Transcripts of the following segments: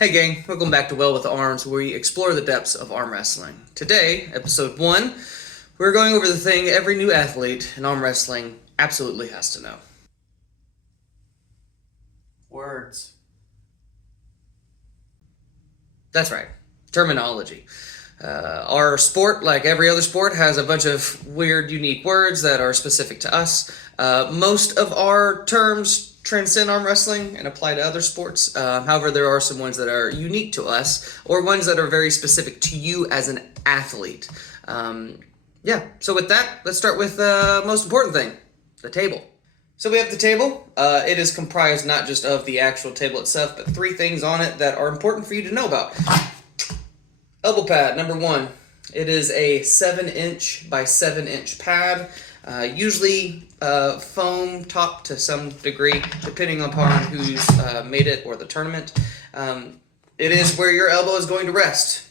Hey gang, welcome back to Well with Arms, where we explore the depths of arm wrestling. Today, episode 1, we're going over the thing every new athlete in arm wrestling absolutely has to know. Words. That's right, terminology. Our sport, like every other sport, has a bunch of weird, unique words that are specific to us. Most of our terms transcend arm wrestling and apply to other sports. However, there are some ones that are unique to us, or ones that are very specific to you as an athlete. So with that, let's start with the most important thing, the table. So we have the table. It is comprised not just of the actual table itself, but 3 things on it that are important for you to know about. Elbow pad, number 1. It is a 7-inch by 7-inch pad, usually foam top to some degree, depending upon who's made it or the tournament. It is where your elbow is going to rest.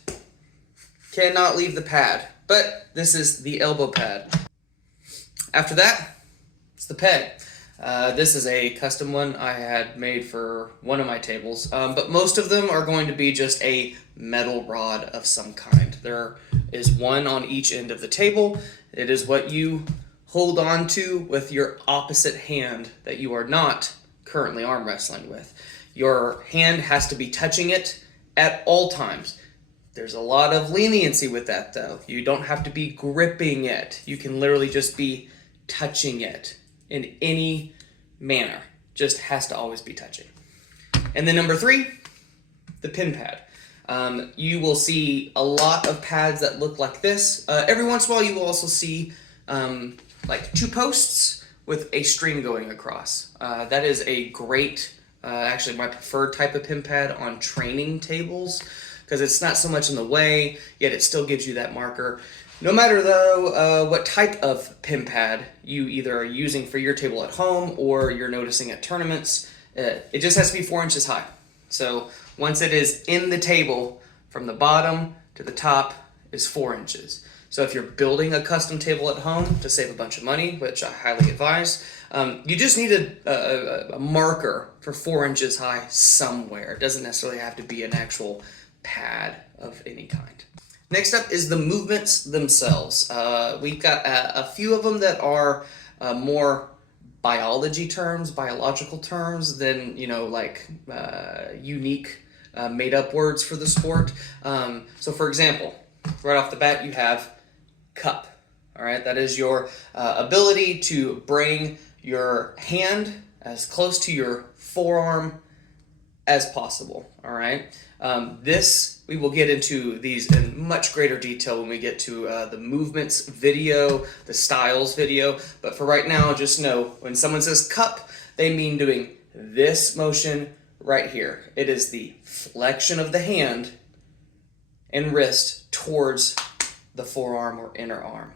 Cannot leave the pad, but this is the elbow pad. After that, it's the peg. This is a custom one I had made for one of my tables, but most of them are going to be just a metal rod of some kind. There is one on each end of the table. It is what you hold on to with your opposite hand that you are not currently arm wrestling with. Your hand has to be touching it at all times. There's a lot of leniency with that, though. You don't have to be gripping it. You can literally just be touching it in any manner. Just has to always be touching. And then number 3, the pin pad. You will see a lot of pads that look like this. Every once in a while you will also see like 2 posts with a string going across. That is a great, actually my preferred type of pin pad on training tables, because it's not so much in the way, yet it still gives you that marker. No matter, though, what type of pin pad you either are using for your table at home or you're noticing at tournaments, it just has to be 4 inches high. So once it is in the table, from the bottom to the top is 4 inches. So if you're building a custom table at home to save a bunch of money, which I highly advise, you just need a marker for 4 inches high somewhere. It doesn't necessarily have to be an actual pad of any kind. Next up is the movements themselves. We've got a few of them that are more biological terms than, unique made-up words for the sport. So for example, right off the bat, you have cup. All right, that is your ability to bring your hand as close to your forearm as possible. All right. We will get into these in much greater detail when we get to the movements video, the styles video. But for right now, just know when someone says cup, they mean doing this motion right here. It is the flexion of the hand and wrist towards the forearm or inner arm.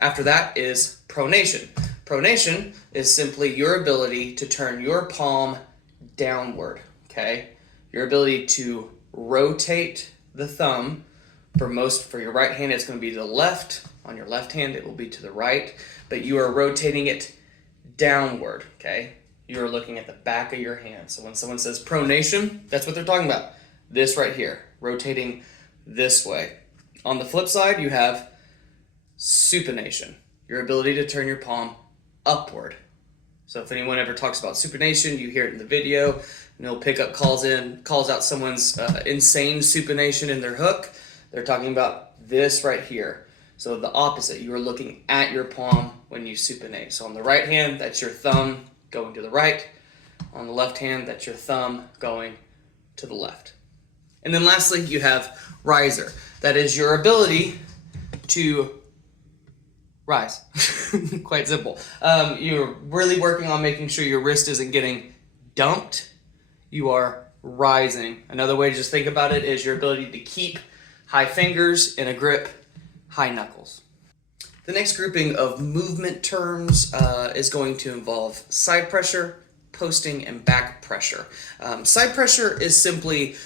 After that is pronation. Pronation is simply your ability to turn your palm downward, okay? Your ability to rotate the thumb. For your right hand, it's going to be to the left. On your left hand, it will be to the right, but you are rotating it downward, okay? You are looking at the back of your hand. So when someone says pronation, that's what they're talking about. This right here, rotating this way. On the flip side, you have supination, your ability to turn your palm upward. So if anyone ever talks about supination, you hear it in the video, and they'll pick up calls out someone's insane supination in their hook. They're talking about this right here. So the opposite, you are looking at your palm when you supinate. So on the right hand, that's your thumb going to the right. On the left hand, that's your thumb going to the left. And then lastly, you have riser. That is your ability to rise. Quite simple. You're really working on making sure your wrist isn't getting dumped. You are rising. Another way to just think about it is your ability to keep high fingers in a grip, high knuckles. The next grouping of movement terms is going to involve side pressure, posting, and back pressure. Side pressure is simply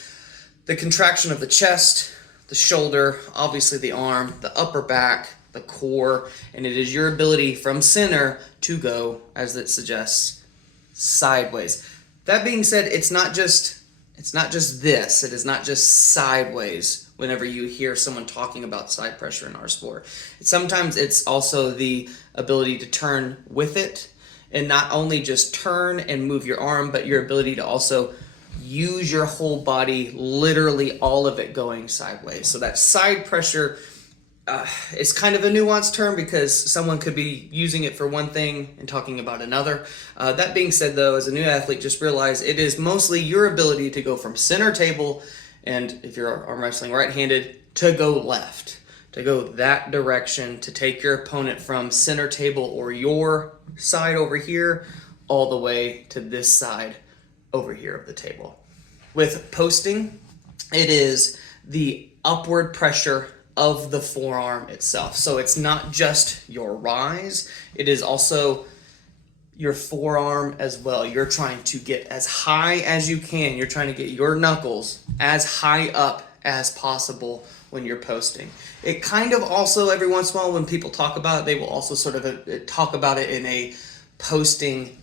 the contraction of the chest, the shoulder, obviously the arm, the upper back, the core, and it is your ability from center to go, as it suggests, sideways. That being said, it's not just It's not just this, it is not just sideways whenever you hear someone talking about side pressure in our sport. Sometimes it's also the ability to turn with it, and not only just turn and move your arm, but your ability to also use your whole body, literally all of it going sideways. So that side pressure is kind of a nuanced term because someone could be using it for one thing and talking about another. That being said, though, as a new athlete, just realize it is mostly your ability to go from center table, and if you're arm wrestling right-handed, to go left, to go that direction, to take your opponent from center table or your side over here all the way to this side over here of the table. With posting, it is the upward pressure of the forearm itself. So it's not just your rise, it is also your forearm as well. You're trying to get as high as you can. You're trying to get your knuckles as high up as possible when you're posting. It kind of also, every once in a while, when people talk about it, they will also sort of talk about it in a posting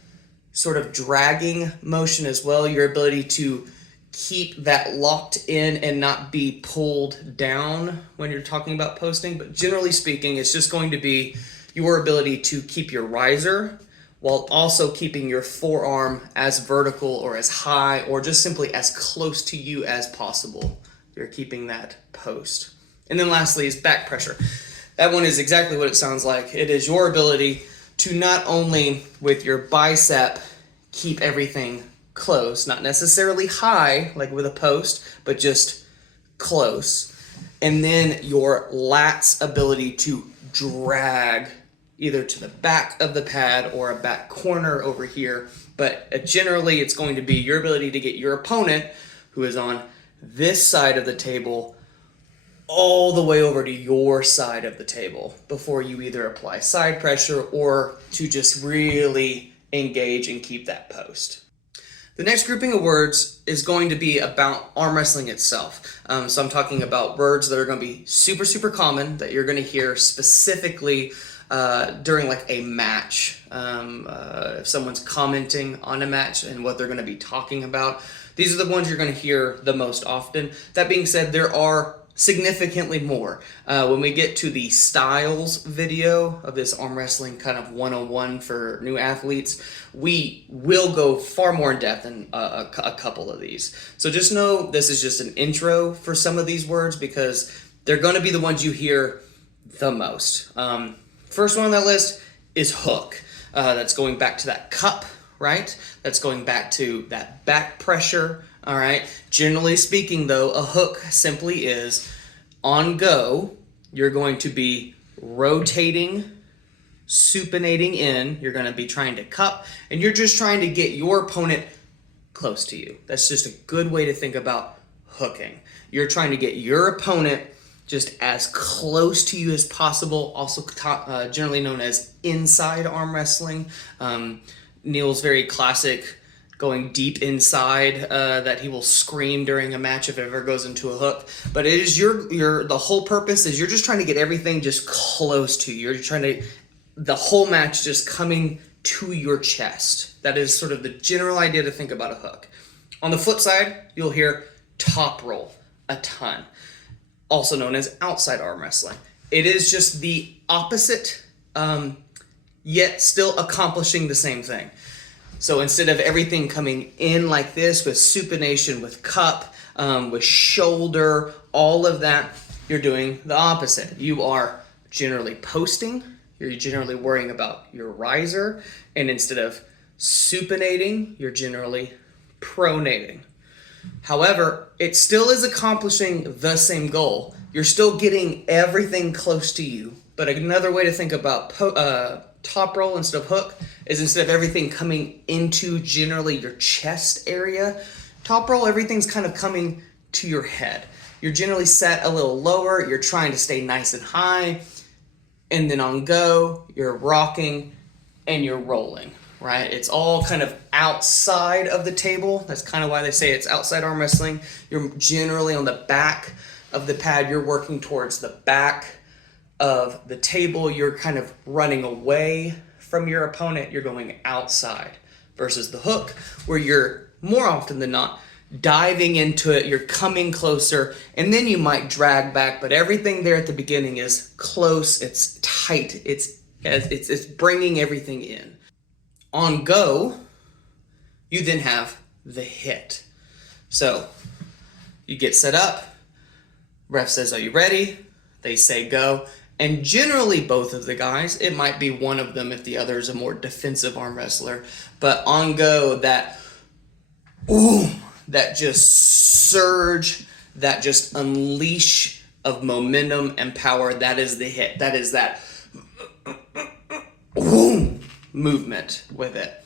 sort of dragging motion as well. Your ability to keep that locked in and not be pulled down when you're talking about posting. But generally speaking, it's just going to be your ability to keep your riser while also keeping your forearm as vertical or as high or just simply as close to you as possible. You're keeping that post. And then lastly is back pressure. That one is exactly what it sounds like. It is your ability to not only with your bicep keep everything close, not necessarily high like with a post, but just close. And then your lats ability to drag either to the back of the pad or a back corner over here. But generally it's going to be your ability to get your opponent, who is on this side of the table, all the way over to your side of the table before you either apply side pressure or to just really engage and keep that post. The next grouping of words is going to be about arm wrestling itself. So I'm talking about words that are going to be super, super common that you're going to hear specifically during like a match. If someone's commenting on a match and what they're going to be talking about, these are the ones you're going to hear the most often. That being said, there are significantly more. When we get to the styles video of this arm wrestling kind of 101 for new athletes, we will go far more in depth in a couple of these. So just know this is just an intro for some of these words because they're going to be the ones you hear the most. First one on that list is hook. That's going back to that cup, right? That's going back to that back pressure. All right. Generally speaking, though, a hook simply is on go. You're going to be rotating, supinating in. You're going to be trying to cup, and you're just trying to get your opponent close to you. That's just a good way to think about hooking. You're trying to get your opponent just as close to you as possible. Also, generally known as inside arm wrestling. Neil's very classic going deep inside that he will scream during a match if it ever goes into a hook. But it is the whole purpose is you're just trying to get everything just close to you. You're trying to, the whole match just coming to your chest. That is sort of the general idea to think about a hook. On the flip side, you'll hear top roll a ton, also known as outside arm wrestling. It is just the opposite, yet still accomplishing the same thing. So instead of everything coming in like this with supination, with cup, with shoulder, all of that, you're doing the opposite. You are generally posting, you're generally worrying about your riser, and instead of supinating, you're generally pronating. However, it still is accomplishing the same goal. You're still getting everything close to you. But another way to think about top roll instead of hook is instead of everything coming into generally your chest area, top roll, everything's kind of coming to your head. You're generally set a little lower. You're trying to stay nice and high. And then on go, you're rocking and you're rolling, right? It's all kind of outside of the table. That's kind of why they say it's outside arm wrestling. You're generally on the back of the pad. You're working towards the back of the table. You're kind of running away from your opponent. You're going outside versus the hook where you're more often than not diving into it, you're coming closer, and then you might drag back, but everything there at the beginning is close, it's tight, it's bringing everything in. On go, you then have the hit. So you get set up, ref says, are you ready? They say go. And generally both of the guys, it might be one of them if the other is a more defensive arm wrestler, but on go, that just surge, that just unleash of momentum and power, that is the hit. That is that movement with it.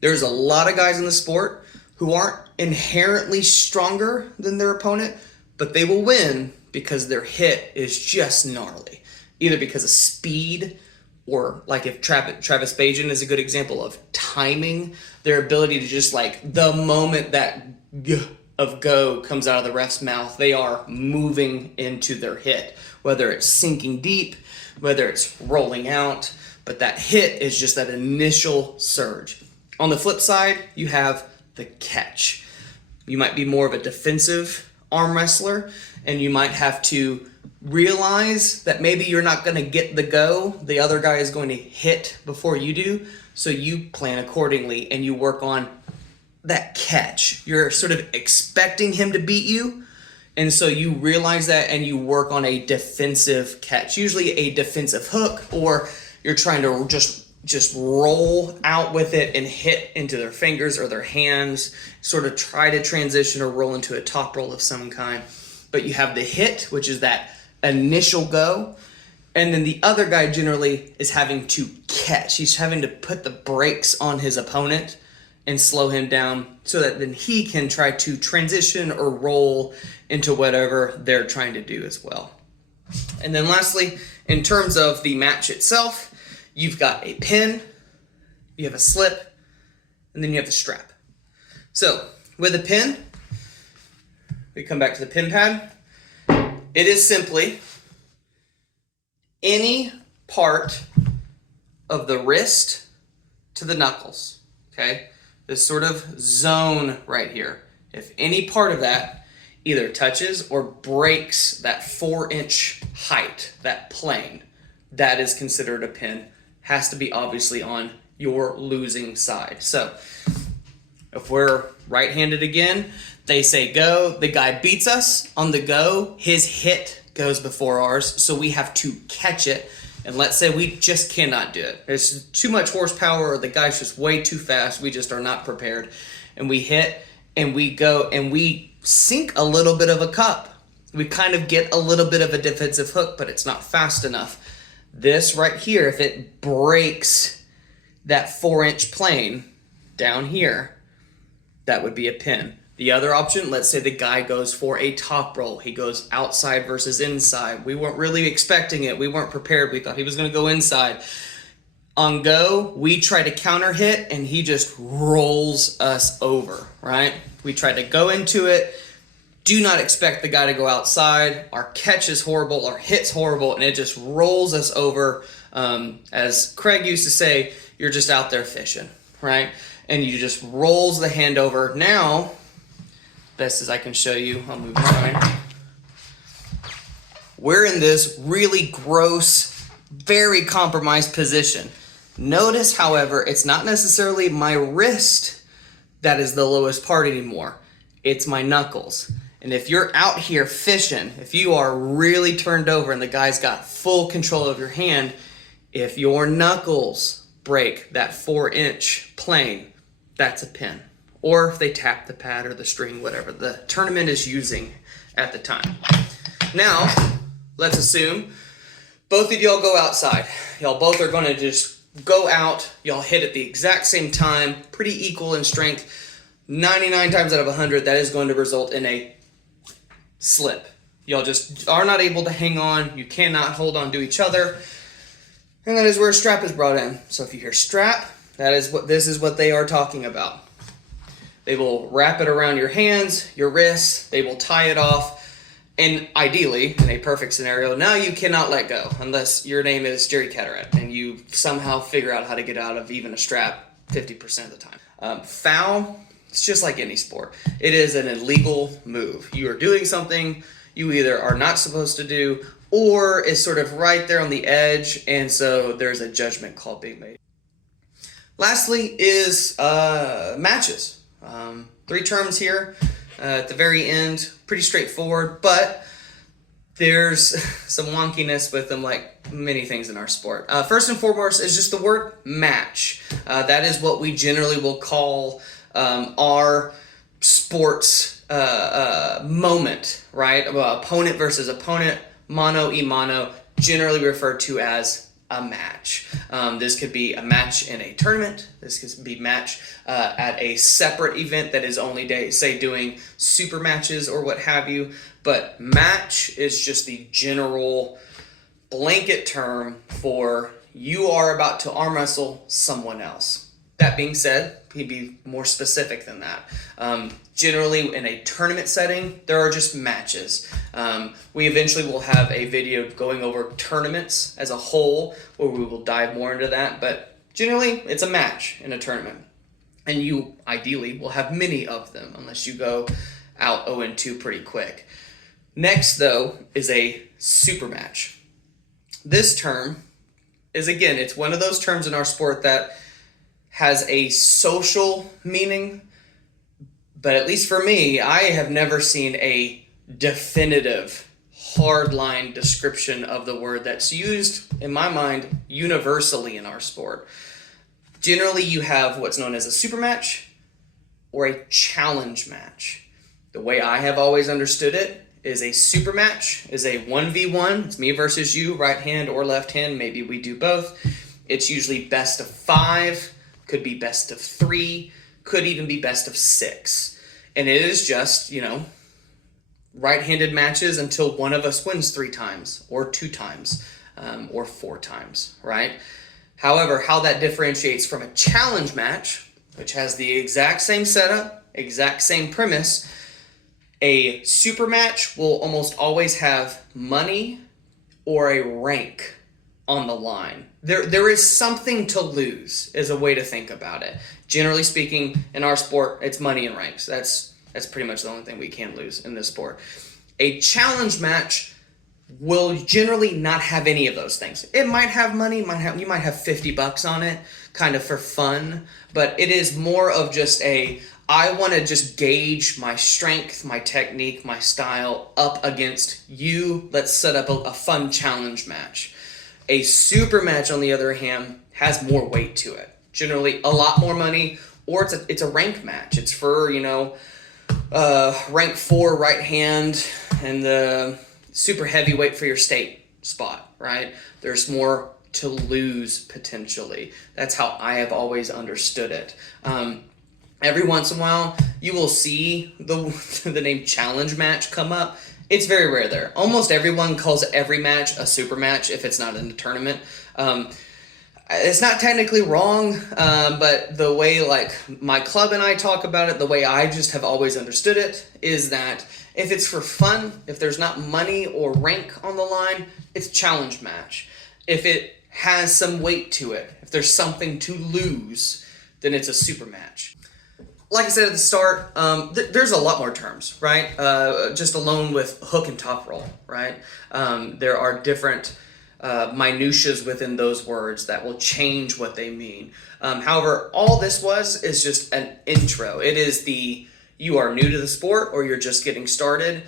There's a lot of guys in the sport who aren't inherently stronger than their opponent, but they will win because their hit is just gnarly. Either because of speed, or like if Travis Bajan is a good example of timing, their ability to just like the moment that of go comes out of the ref's mouth, they are moving into their hit, whether it's sinking deep, whether it's rolling out, but that hit is just that initial surge. On the flip side, you have the catch. You might be more of a defensive arm wrestler, and you might have to realize that maybe you're not going to get the go, the other guy is going to hit before you do, so you plan accordingly and you work on that catch. You're sort of expecting him to beat you, and so you realize that and you work on a defensive catch, usually a defensive hook, or you're trying to just roll out with it and hit into their fingers or their hands, sort of try to transition or roll into a top roll of some kind. But you have the hit, which is that initial go, and then the other guy generally is having to catch. He's having to put the brakes on his opponent and slow him down so that then he can try to transition or roll into whatever they're trying to do as well. And then lastly, in terms of the match itself, you've got a pin, you have a slip, and then you have the strap. So with a pin, we come back to the pin pad. It is simply any part of the wrist to the knuckles, okay? This sort of zone right here. If any part of that either touches or breaks that 4-inch height, that plane, that is considered a pin. Has to be obviously on your losing side. So if we're right-handed again, they say go, the guy beats us on the go, his hit goes before ours, so we have to catch it, and let's say we just cannot do it. There's too much horsepower, or the guy's just way too fast, we just are not prepared, and we hit, and we go, and we sink a little bit of a cup. We kind of get a little bit of a defensive hook, but it's not fast enough. This right here, if it breaks that 4-inch plane down here, that would be a pin. The other option, let's say the guy goes for a top roll. He goes outside versus inside. We weren't really expecting it. We weren't prepared. We thought he was going to go inside. On go, we try to counter hit, and he just rolls us over, right? We try to go into it. Do not expect the guy to go outside. Our catch is horrible. Our hit's horrible, and it just rolls us over. As Craig used to say, you're just out there fishing, right? And you just rolls the hand over. Now, best as I can show you, I'll move this way. We're in this really gross, very compromised position. Notice, however, it's not necessarily my wrist that is the lowest part anymore. It's my knuckles. And if you're out here fishing, if you are really turned over and the guy's got full control of your hand, if your knuckles break that 4-inch plane, that's a pin. Or if they tap the pad or the string, whatever the tournament is using at the time. Now, let's assume both of y'all go outside. Y'all both are going to just go out. Y'all hit at the exact same time, pretty equal in strength. 99 times out of 100, that is going to result in a slip. Y'all just are not able to hang on. You cannot hold on to each other. And that is where a strap is brought in. So if you hear strap, this is what they are talking about. They will wrap it around your hands, your wrists, they will tie it off, and ideally, in a perfect scenario, now you cannot let go unless your name is Jerry Cataract and you somehow figure out how to get out of even a strap 50% of the time. Foul, It's just like any sport. It is an illegal move. You are doing something you either are not supposed to do or is sort of right there on the edge, and so there's a judgment call being made. Lastly is matches. 3 terms here at the very end, pretty straightforward, but there's some wonkiness with them like many things in our sport. First and foremost is just the word match. That is what we generally will call our sports moment, right? Opponent versus opponent, mano y mano, generally referred to as a match. This could be a match in a tournament. This could be match at a separate event that is only doing super matches or what have you. But match is just the general blanket term for you are about to arm wrestle someone else. That being said, he'd be more specific than that. Generally, in a tournament setting, there are just matches. We eventually will have a video going over tournaments as a whole, where we will dive more into that. But generally, it's a match in a tournament. And you, ideally, will have many of them, unless you go out 0-2 pretty quick. Next, though, is a super match. This term is, again, it's one of those terms in our sport that has a social meaning, but at least for me, I have never seen a definitive, hardline description of the word that's used, in my mind, universally in our sport. Generally, you have what's known as a super match or a challenge match. The way I have always understood it is a super match is a 1v1. It's me versus you, right hand or left hand. Maybe we do both. It's usually best of 5. Could be best of 3, could even be best of 6. And it is just, right-handed matches until one of us wins 3 times, or 2 times, or 4 times, right? However, how that differentiates from a challenge match, which has the exact same setup, exact same premise, a super match will almost always have money or a rank on the line. There is something to lose, is a way to think about it. Generally speaking, in our sport, it's money and ranks. That's pretty much the only thing we can lose in this sport. A challenge match will generally not have any of those things. It might have money, you might have $50 on it, kind of for fun, but it is more of just I want to just gauge my strength, my technique, my style up against you. Let's set up a fun challenge match. A super match, on the other hand, has more weight to it. Generally, a lot more money, or it's a rank match. It's for, rank 4 right hand and the super heavyweight for your state spot, right? There's more to lose potentially. That's how I have always understood it. Every once in a while, you will see the name challenge match come up. It's very rare there. Almost everyone calls every match a super match if it's not in a tournament. It's not technically wrong, but the way my club and I talk about it, the way I just have always understood it, is that if it's for fun, if there's not money or rank on the line, it's challenge match. If it has some weight to it, if there's something to lose, then it's a super match. Like I said at the start, there's a lot more terms, right? Just alone with hook and top roll, right? There are different minutiae within those words that will change what they mean. However, all this is just an intro. It is you are new to the sport or you're just getting started.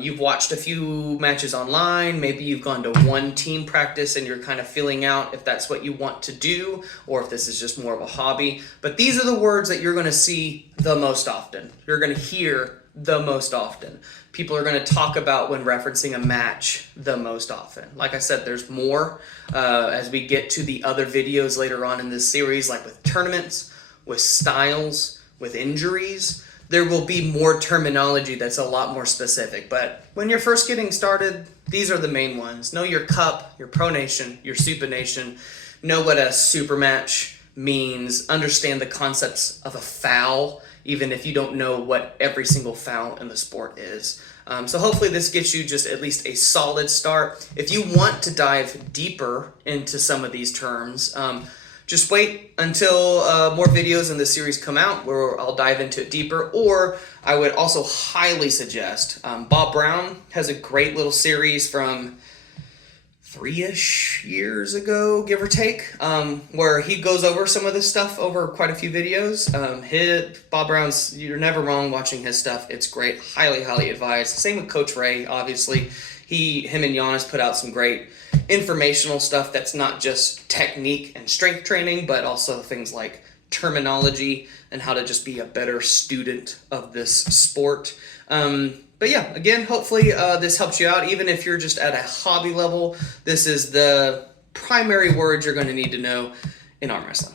You've watched a few matches online, maybe you've gone to one team practice and you're kind of feeling out if that's what you want to do or if this is just more of a hobby. But these are the words that you're going to see the most often. You're going to hear the most often. People are going to talk about when referencing a match the most often. Like I said, there's more as we get to the other videos later on in this series, like with tournaments, with styles, with injuries. There will be more terminology that's a lot more specific. But when you're first getting started, these are the main ones. Know your cup, your pronation, your supination. Know what a super match means. Understand the concepts of a foul, even if you don't know what every single foul in the sport is. So hopefully this gets you just at least a solid start. If you want to dive deeper into some of these terms, just wait until more videos in this series come out where I'll dive into it deeper. Or I would also highly suggest Bob Brown has a great little series from 3-ish years ago, give or take, where he goes over some of this stuff over quite a few videos. Bob Brown's, you're never wrong watching his stuff. It's great. Highly advised. Same with Coach Ray, obviously. Him and Giannis put out some great informational stuff that's not just technique and strength training, but also things like terminology and how to just be a better student of this sport. But yeah, again, hopefully this helps you out. Even if you're just at a hobby level, this is the primary words you're going to need to know in arm wrestling.